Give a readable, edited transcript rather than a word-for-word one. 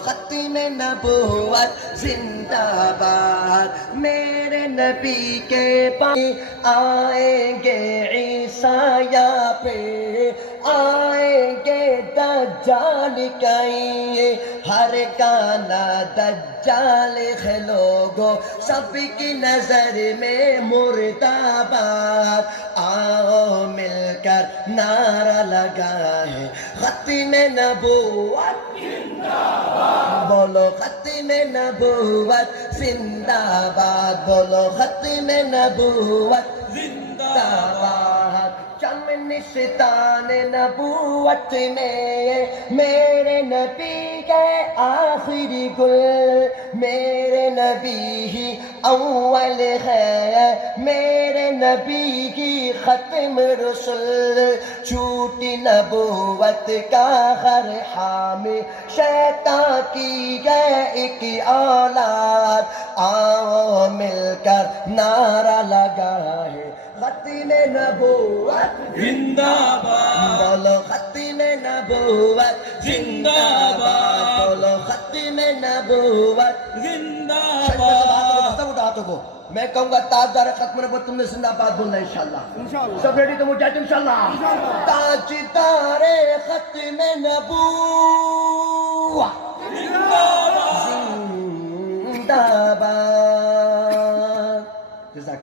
ختم نبوت زندہ باد میرے نبی کے پاس آئیں گے عیسیٰ پہ آئیں گے دجال کہیں ہر کانا دجال ہے لوگوں سب کی نظر میں مرداباد آؤ مل کر نعرہ لگائیں ختم نبوت بولو ختم نبوت زندہ باد بولو ختم نبوت زندہ باد چمن ستان نبوت میں میرے نبی کے آخری گل میرے نبی ہی اول ہے میرے نبی کی ختم رسل چھوٹی نبوت کا ہر حامی شیطان کی ہے ایک اولاد آؤ مل کر نعرہ لگائے ختم نبوت زندہ باد بولو ختم نبوت زندہ باد بولو ختم نبوت زندہ سب باد ہاتھوں کو میں کہوں گا تاجدار ختم نبوت تم نے زندہ باد بولنا انشاءاللہ سب ریڈی تو مجھے انشاءاللہ تاجدار ختم نبوت